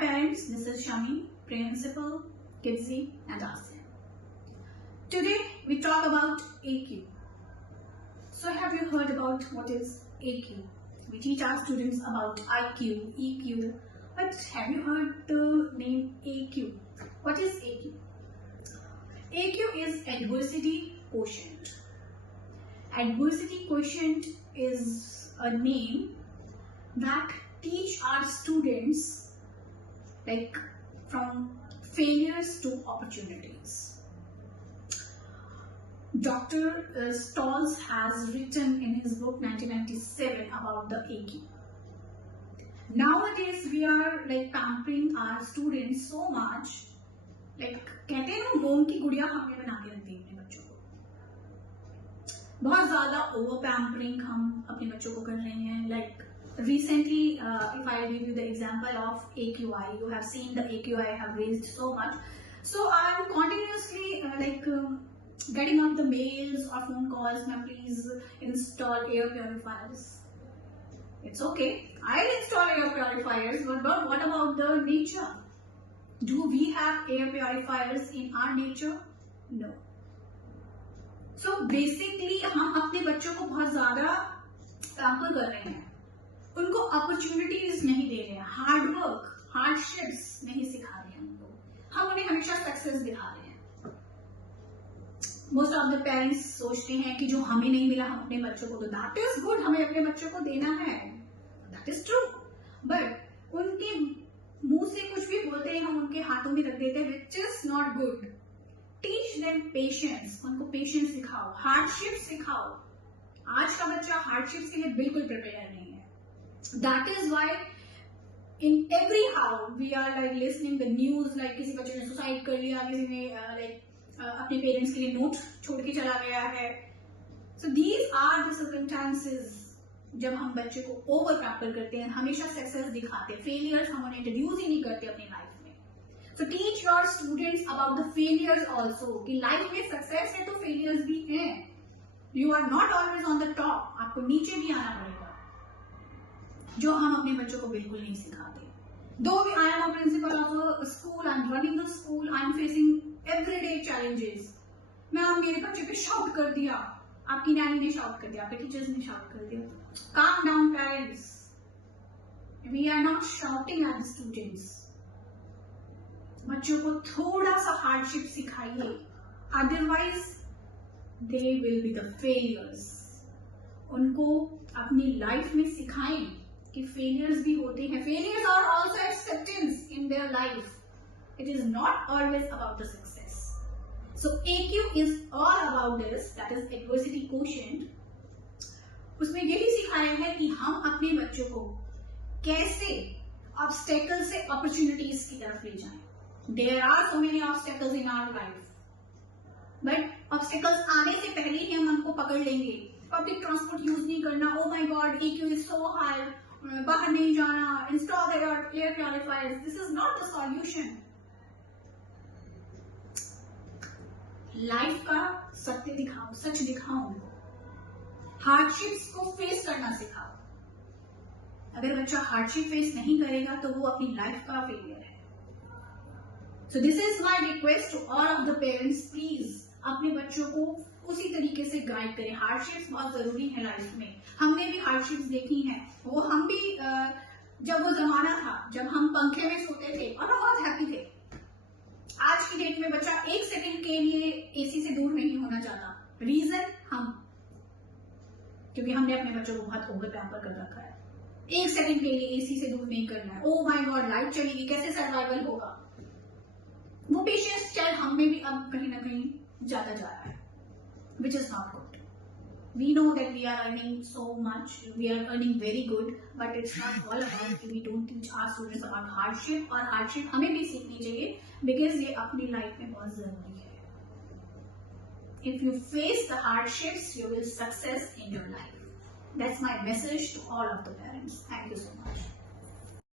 parents, this is Shami, Principal, Kidzi and Asya. Today we talk about AQ. So have you heard about what is AQ? We teach our students about IQ, EQ, but have you heard the name AQ? What is AQ? AQ is adversity quotient. Adversity quotient is a name that teach our students like from failures to opportunities. Dr. Stolz has written in his book 1997 about the AQ. Nowadays we are like pampering our students so much, like कहते हैं ना मोम की गुड़िया हमने बना के रख दी अपने बच्चों को. बहुत ज्यादा ओवर पैम्परिंग हम अपने बच्चों को कर रहे हैं. Like recently, if I give you the example of AQI, you have seen the AQI have raised so much. So I am continuously getting up the mails or phone calls. Now please install air purifiers. It's okay, I'll install air purifiers, but what about the nature? Do we have air purifiers in our nature? No. So basically हम अपने बच्चों को बहुत ज्यादा पैम्पर कर रहे हैं, उनको अपॉर्चुनिटीज नहीं दे रहे हैं, हार्ड वर्क, हार्डशिप्स नहीं सिखा रहे हैं उनको, हम उन्हें हमेशा सक्सेस दिखा रहे हैं. मोस्ट ऑफ द पेरेंट्स सोचते हैं कि जो हमें नहीं मिला हम अपने बच्चों को, तो दैट इज गुड, हमें अपने बच्चों को देना है, दैट इज ट्रू. बट उनके मुंह से कुछ भी बोलते हैं हम उनके हाथों में रख देते हैं, which is not good. Teach them patience, उनको पेशेंस सिखाओ, हार्डशिप सिखाओ. आज का बच्चा हार्डशिप के लिए बिल्कुल प्रिपेयर नहीं है. That is why in every how we are like listening the news, like किसी बच्चे ने सुसाइड कर लिया, किसी ने अपने पेरेंट्स के लिए नोट छोड़ के चला गया है. So these are the circumstances जब हम बच्चे को ओवर पैम्पर करते हैं, हमेशा सक्सेस दिखाते हैं, फेलियर्स हम उन्हें इंट्रोड्यूस ही नहीं करते अपनी लाइफ में. So teach your students about the failures also, कि लाइफ में सक्सेस है तो फेलियर्स भी हैं. You are not always on the top, आपको नीचे भी आना पड़ेगा, जो हम अपने बच्चों को बिल्कुल नहीं सिखाते. Though I am a principal of a school, I am running the school, I am facing everyday challenges. Ma'am मेरे बच्चे पे शाउट कर दिया, आपकी नैनी ने शाउट कर दिया, आपके टीचर्स ने शाउट कर दिया. Calm down parents. We are not shouting at the students. बच्चों को थोड़ा सा हार्डशिप सिखाइए, otherwise they will be the failures. उनको अपनी लाइफ में सिखाएं कि फेलियर्स भी होते हैं. Failures are also acceptance in their life. It is not always about the success. So AQ is all about this, that is adversity quotient. उसमें यही सिखाया है कि हम अपने बच्चों को कैसे ऑब्स्टेकल से अपॉर्चुनिटीज की तरफ ले जाएं. There are so many obstacles in our life, but obstacles आने से पहले ही हम उनको पकड़ लेंगे. पब्लिक ट्रांसपोर्ट यूज नहीं करना, oh my God AQ is so high, बाहर नहीं जाना, install air purifiers. This is not the solution. Life का सत्य दिखाओ, सच दिखाओ उनको, हार्डशिप्स को फेस करना सिखाओ. अगर बच्चा हार्डशिप फेस नहीं करेगा तो वो अपनी लाइफ का फेलियर है. So this is my request to all of the parents, please अपने बच्चों को उसी तरीके से गाइड करें. हार्डशिप्स बहुत जरूरी है लाइफ में. हमने भी हार्डशिप्स देखी हैं, वो हम भी जब वो जमाना था जब हम पंखे में सोते थे और हम बहुत हैप्पी थे. आज की डेट में बच्चा एक सेकंड के लिए एसी से दूर नहीं होना चाहता. रीजन हम, क्योंकि हमने अपने बच्चों को बहुत ओवर पैम्पर कर रखा है. एक सेकंड के लिए एसी से दूर नहीं करना है. ओ माय गॉड लाइट चलेगी, कैसे सर्वाइवल होगा. वो पेशेंस शायद हम में भी अब कहीं ना कहीं जाता जा रहा है, which is not good. We know that we are earning so much, we are earning very good, but it's not all about we don't teach our students about hardship. और hardship हमें भी सीखनी चाहिए, because ये अपनी लाइफ में बहुत जरूरी है. If you face the hardships, you will success in your life. That's my message to all of the parents. Thank you so much.